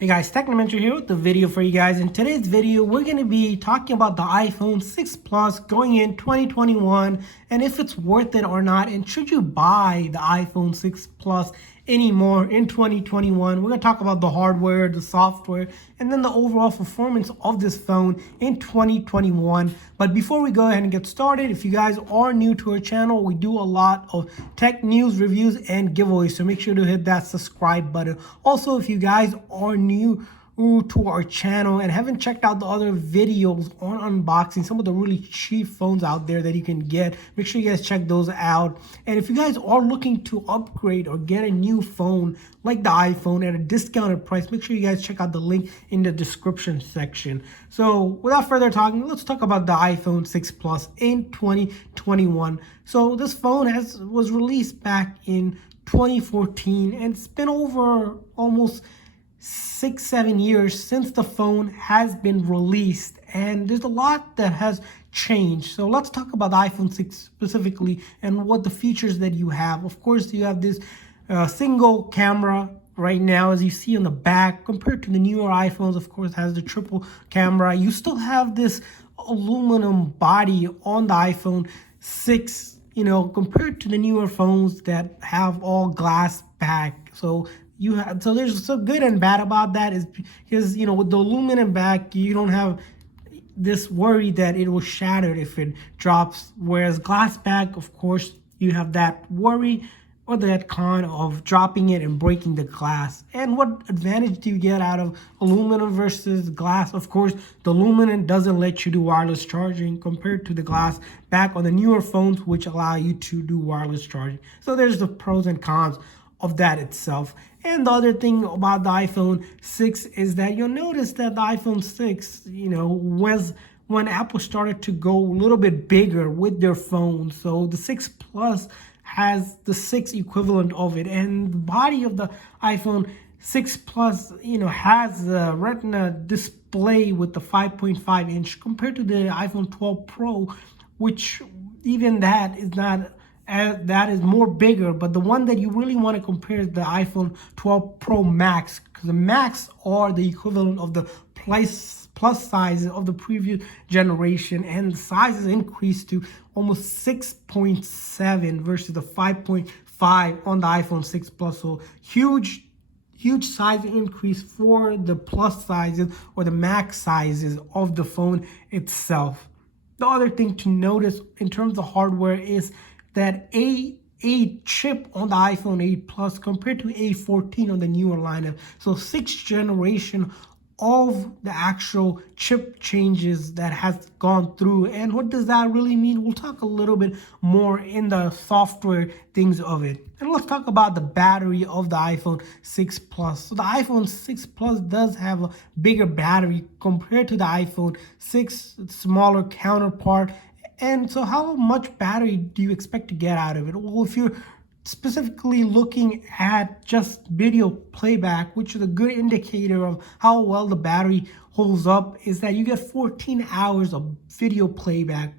Hey guys, Technomentary here with the video for you guys. In today's video, we're going to be talking about the iPhone 6 Plus going in 2021 and if it's worth it or not, and should you buy the iPhone 6 Plus anymore in 2021. We're going to talk about the hardware, the software, and then the overall performance of this phone in 2021. But before we go ahead and get started, if you guys are new to our channel, we do a lot of tech news, reviews, and giveaways, so make sure to hit that subscribe button. Also, if you guys are new to our channel and haven't checked out the other videos on unboxing some of the really cheap phones out there that you can get, make sure you guys check those out. And if you guys are looking to upgrade or get a new phone like the iPhone at a discounted price, make sure you guys check out the link in the description section. So without further talking, let's talk about the iPhone 6 Plus in 2021. So this phone was released back in 2014 and it's been over almost 6-7 years since the phone has been released, and there's a lot that has changed. So let's talk about the iPhone 6 specifically and what the features that you have. Of course, you have this single camera right now, as you see on the back, compared to the newer iPhones. Of course, has the triple camera. You still have this aluminum body on the iPhone 6, compared to the newer phones that have all glass back. So there's so good and bad about that is because with the aluminum back, you don't have this worry that it will shatter if it drops, whereas glass back, of course, you have that worry or that con of dropping it and breaking the glass. And what advantage do you get out of aluminum versus glass? Of course, the aluminum doesn't let you do wireless charging compared to the glass back on the newer phones, which allow you to do wireless charging. So there's the pros and cons of that itself. And the other thing about the iPhone 6 is that you'll notice that the iPhone 6, was when Apple started to go a little bit bigger with their phones. So the 6 Plus has the 6 equivalent of it, and the body of the iPhone 6 Plus, has the Retina display with the 5.5 inch compared to the iPhone 12 Pro, which even that is not. That is more bigger, but the one that you really want to compare is the iPhone 12 Pro Max, because the Max are the equivalent of the plus size of the previous generation, and the size is increased to almost 6.7 versus the 5.5 on the iPhone 6 Plus. So huge size increase for the plus sizes or the max sizes of the phone itself. The other thing to notice in terms of hardware is that A8 chip on the iPhone 8 Plus compared to A14 on the newer lineup. So 6th generation of the actual chip changes that has gone through. And what does that really mean? We'll talk a little bit more in the software things of it. And let's talk about the battery of the iPhone 6 Plus. So the iPhone 6 Plus does have a bigger battery compared to the iPhone 6 smaller counterpart. And so how much battery do you expect to get out of it? Well, if you're specifically looking at just video playback, which is a good indicator of how well the battery holds up, is that you get 14 hours of video playback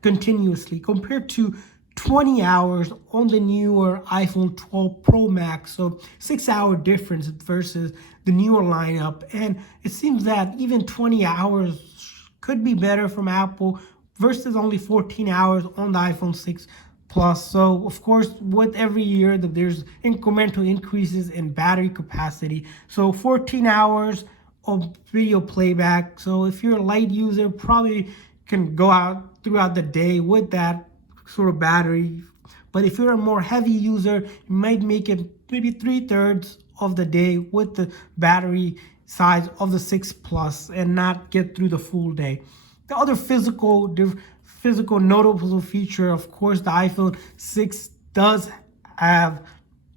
continuously compared to 20 hours on the newer iPhone 12 Pro Max. So 6-hour difference versus the newer lineup. And it seems that even 20 hours could be better from Apple versus only 14 hours on the iPhone 6 Plus. So, of course, with every year that there's incremental increases in battery capacity. So 14 hours of video playback. So if you're a light user, probably can go out throughout the day with that sort of battery. But if you're a more heavy user, you might make it maybe 3/3 of the day with the battery size of the 6 Plus and not get through the full day. The other physical notable feature, of course, the iPhone 6 does have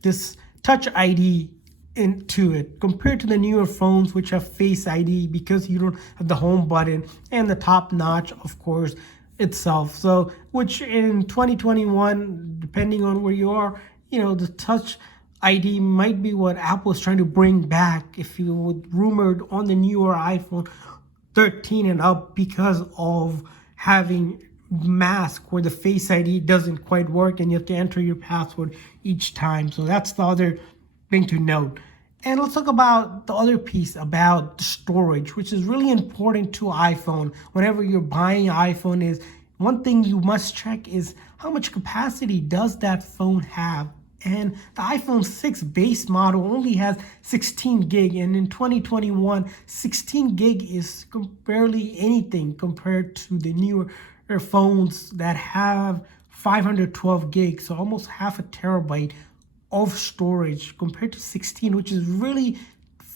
this Touch ID into it compared to the newer phones which have Face ID, because you don't have the home button and the top notch, of course, itself. So which in 2021, depending on where you are, the Touch ID might be what Apple is trying to bring back, if you would rumored on the newer iPhone 13 and up, because of having mask where the Face ID doesn't quite work and you have to enter your password each time. So that's the other thing to note. And let's talk about the other piece about the storage, which is really important to iPhone. Whenever you're buying an iPhone, is one thing you must check is how much capacity does that phone have. And the iPhone 6 base model only has 16 gig, and in 2021, 16 gig is barely anything compared to the newer phones that have 512 gigs, so almost half a terabyte of storage compared to 16, which is really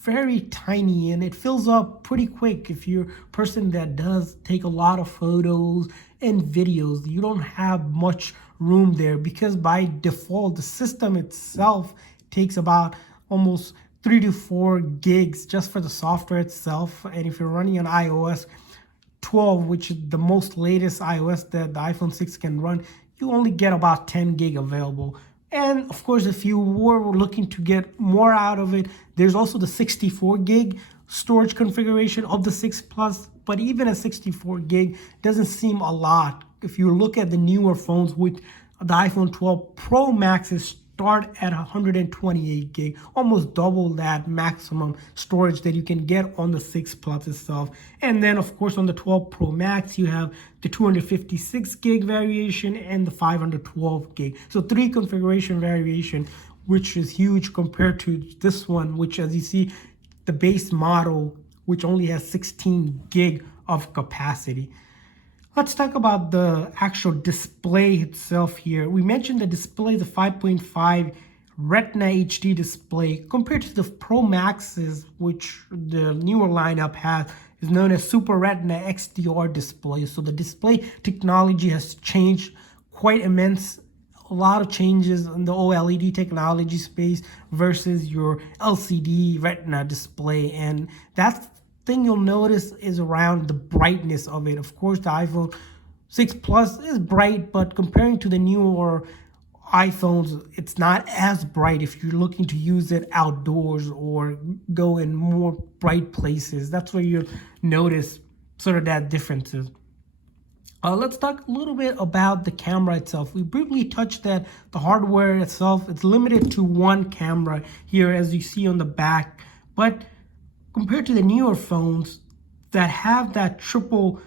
very tiny, and it fills up pretty quick. If you're a person that does take a lot of photos and videos, you don't have much room there, because by default the system itself takes about almost 3 to 4 gigs just for the software itself. And if you're running an iOS 12, which is the most latest iOS that the iPhone 6 can run, you only get about 10 gig available. And of course, if you were looking to get more out of it, there's also the 64 gig storage configuration of the 6 Plus. But even a 64 gig doesn't seem a lot. If you look at the newer phones with the iPhone 12 Pro Maxes, start at 128 gig, almost double that maximum storage that you can get on the 6 Plus itself. And then of course on the 12 Pro Max, you have the 256 gig variation and the 512 gig. So 3 configuration variation, which is huge compared to this one, which, as you see, the base model, which only has 16 gig of capacity. Let's talk about the actual display itself here. We mentioned the display, the 5.5 Retina HD display, compared to the Pro Maxes, which the newer lineup has, is known as Super Retina XDR display. So the display technology has changed quite immense. A lot of changes in the OLED technology space versus your LCD Retina display. And that's thing you'll notice is around the brightness of it. Of course, the iPhone 6 Plus is bright, but comparing to the newer iPhones, it's not as bright if you're looking to use it outdoors or go in more bright places. That's where you'll notice sort of that differences. Let's talk a little bit about the camera itself. We briefly touched that the hardware itself, it's limited to one camera here, as you see on the back. But compared to the newer phones that have that triple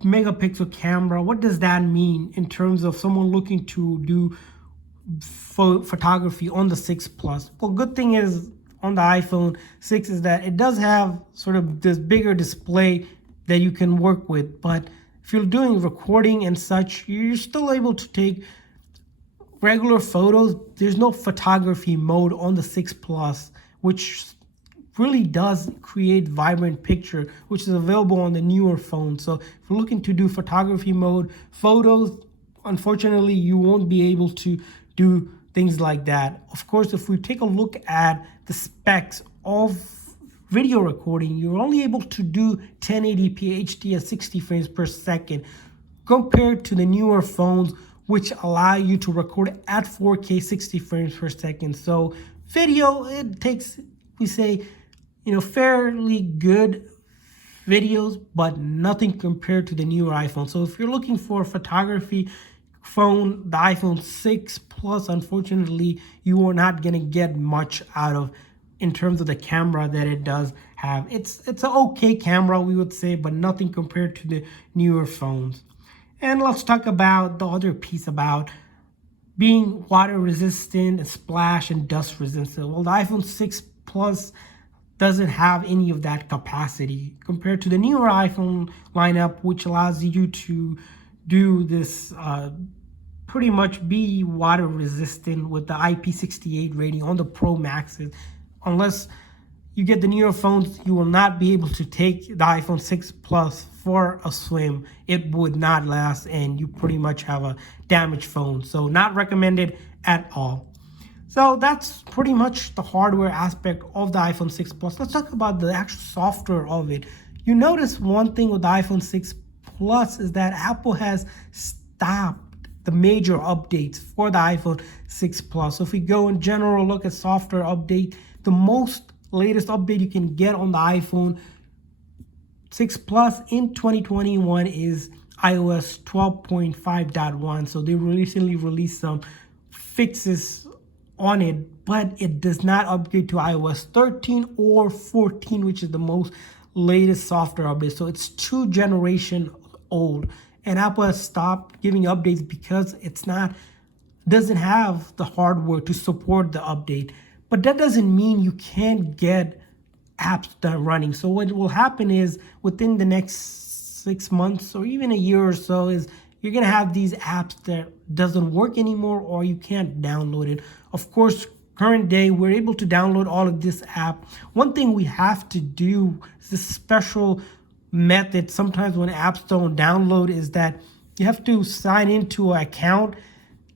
megapixel camera, what does that mean in terms of someone looking to do photography on the 6 Plus? Well, good thing is on the iPhone 6 is that it does have sort of this bigger display that you can work with. But if you're doing recording and such, you're still able to take regular photos. There's no photography mode on the 6 Plus, which really does create vibrant picture, which is available on the newer phone. So if you're looking to do photography mode photos, unfortunately, you won't be able to do things like that. Of course, if we take a look at the specs of video recording, you're only able to do 1080p HD at 60 frames per second compared to the newer phones, which allow you to record at 4K 60 frames per second. So video, it takes, we say, fairly good videos, but nothing compared to the newer iPhone. So if you're looking for a photography phone, the iPhone 6 Plus, unfortunately, you are not going to get much out of in terms of the camera that it does have. It's an okay camera, we would say, but nothing compared to the newer phones. And let's talk about the other piece about being water resistant, splash and dust resistant. Well, the iPhone 6 Plus doesn't have any of that capacity compared to the newer iPhone lineup, which allows you to do this pretty much be water resistant with the IP68 rating on the Pro Maxes. Unless you get the newer phones, you will not be able to take the iPhone 6 Plus for a swim. It would not last, and you pretty much have a damaged phone. So not recommended at all. So that's pretty much the hardware aspect of the iPhone 6 Plus. Let's talk about the actual software of it. You notice one thing with the iPhone 6 Plus is that Apple has stopped the major updates for the iPhone 6 Plus. So if we go in general, look at software update, the most latest update you can get on the iPhone 6 Plus in 2021 is iOS 12.5.1. So they recently released some fixes on it, but it does not upgrade to iOS 13 or 14, which is the most latest software update. So it's 2 generations old, and Apple has stopped giving updates because it's not doesn't have the hardware to support the update. But that doesn't mean you can't get apps done running. So what will happen is within the next 6 months or even a year or so is you're gonna have these apps that doesn't work anymore or you can't download it. Of course, current day we're able to download all of this app. One thing we have to do is this special method sometimes when apps don't download is that you have to sign into an account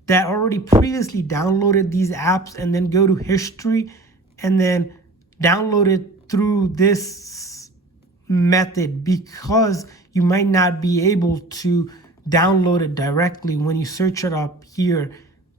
that already previously downloaded these apps and then go to history and then download it through this method, because you might not be able to download it directly when you search it up here,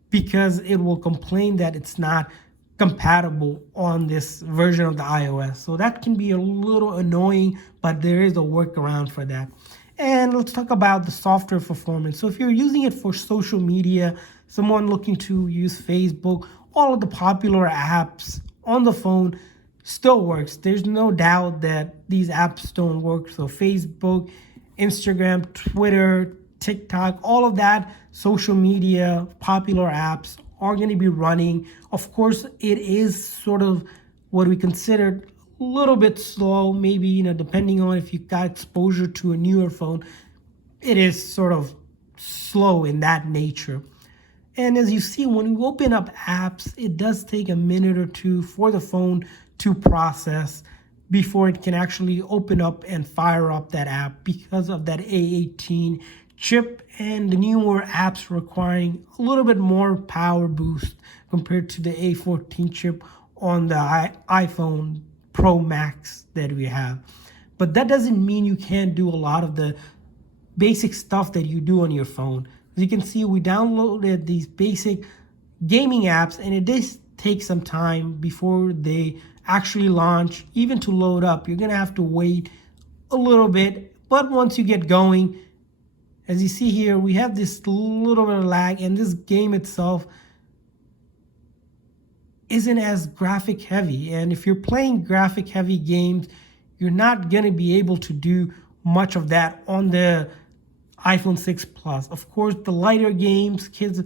because it will complain that it's not compatible on this version of the iOS. So that can be a little annoying, but there is a workaround for that. And let's talk about the software performance. So if you're using it for social media, someone looking to use Facebook, all of the popular apps on the phone still works. There's no doubt that these apps don't work. So Facebook, Instagram, Twitter, TikTok, all of that social media popular apps are going to be running. Of course, it is sort of what we consider a little bit slow, maybe, depending on if you got exposure to a newer phone, it is sort of slow in that nature. And as you see, when you open up apps, it does take a minute or two for the phone to process before it can actually open up and fire up that app, because of that A18 chip and the newer apps requiring a little bit more power boost compared to the A14 chip on the iPhone Pro Max that we have. But that doesn't mean you can't do a lot of the basic stuff that you do on your phone. As you can see, we downloaded these basic gaming apps, and it does take some time before they actually launch. Even to load up, you're gonna have to wait a little bit, but once you get going, as you see here, we have this little bit of lag, and this game itself isn't as graphic heavy. And if you're playing graphic heavy games, you're not gonna be able to do much of that on the iPhone 6 Plus. Of course, the lighter games kids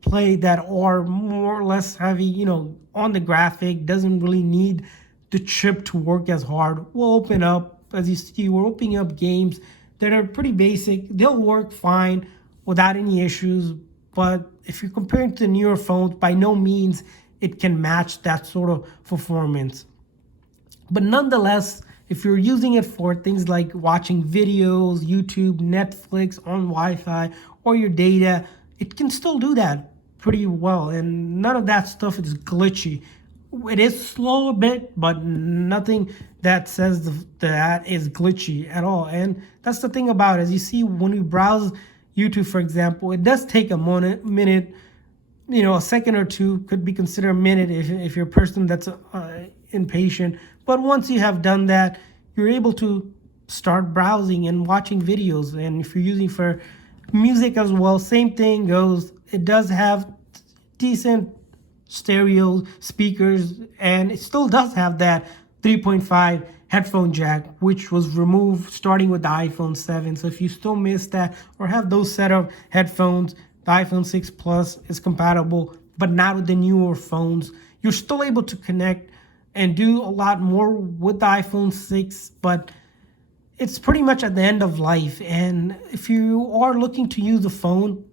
play that are more or less heavy, on the graphic, doesn't really need the chip to work as hard. We'll open up, as you see, we're opening up games that are pretty basic. They'll work fine without any issues. But if you're comparing to the newer phones, by no means it can match that sort of performance. But nonetheless, if you're using it for things like watching videos, YouTube, Netflix on Wi-Fi, or your data, it can still do that pretty well. And none of that stuff is glitchy. It is slow a bit, but nothing that says that is glitchy at all. And that's the thing about it. As you see, when we browse YouTube, for example, it does take a minute, a second or two could be considered a minute if you're a person that's impatient. But once you have done that, you're able to start browsing and watching videos. And if you're using for music as well, same thing goes. It does have decent stereo speakers, and it still does have that 3.5 headphone jack, which was removed starting with the iPhone 7. So if you still miss that or have those set of headphones, the iPhone 6 Plus is compatible, but not with the newer phones. You're still able to connect and do a lot more with the iPhone 6, but it's pretty much at the end of life. And if you are looking to use the phone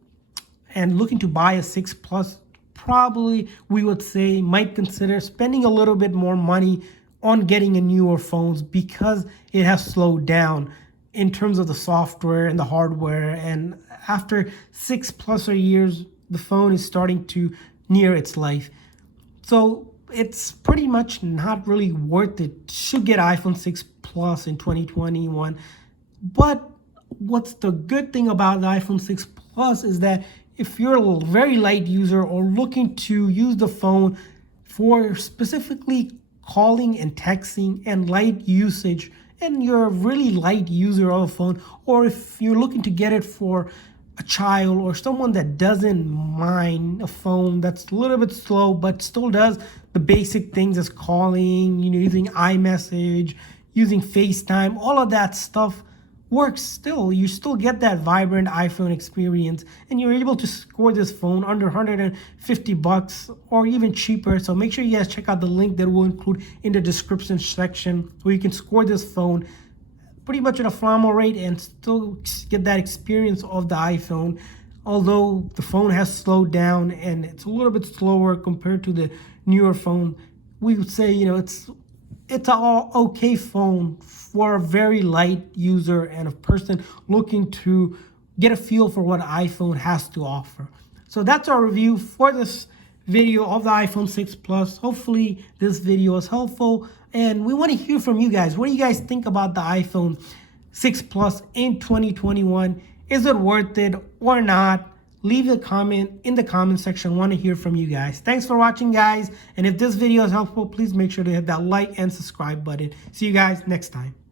and looking to buy a 6 Plus, probably we would say might consider spending a little bit more money on getting a newer phones, because it has slowed down in terms of the software and the hardware. And after 6+ years, the phone is starting to near its life. So it's pretty much not really worth it to get iPhone 6 Plus in 2021. But what's the good thing about the iPhone 6 Plus is that if you're a very light user or looking to use the phone for specifically calling and texting and light usage, and you're a really light user of a phone, or if you're looking to get it for a child or someone that doesn't mind a phone that's a little bit slow but still does the basic things as calling, using iMessage, using FaceTime, all of that stuff works still. You still get that vibrant iPhone experience, and you're able to score this phone under 150 bucks or even cheaper. So make sure you guys check out the link that we'll include in the description section where you can score this phone pretty much at a phenomenal rate and still get that experience of the iPhone. Although the phone has slowed down and it's a little bit slower compared to the newer phone, we would say, it's an all okay phone for a very light user and a person looking to get a feel for what iPhone has to offer. So that's our review for this video of the iPhone 6 Plus. Hopefully this video is helpful, and we want to hear from you guys. What do you guys think about the iPhone 6 Plus in 2021? Is it worth it or not? Leave a comment in the comment section. I want to hear from you guys. Thanks for watching, guys. And if this video is helpful, please make sure to hit that like and subscribe button. See you guys next time.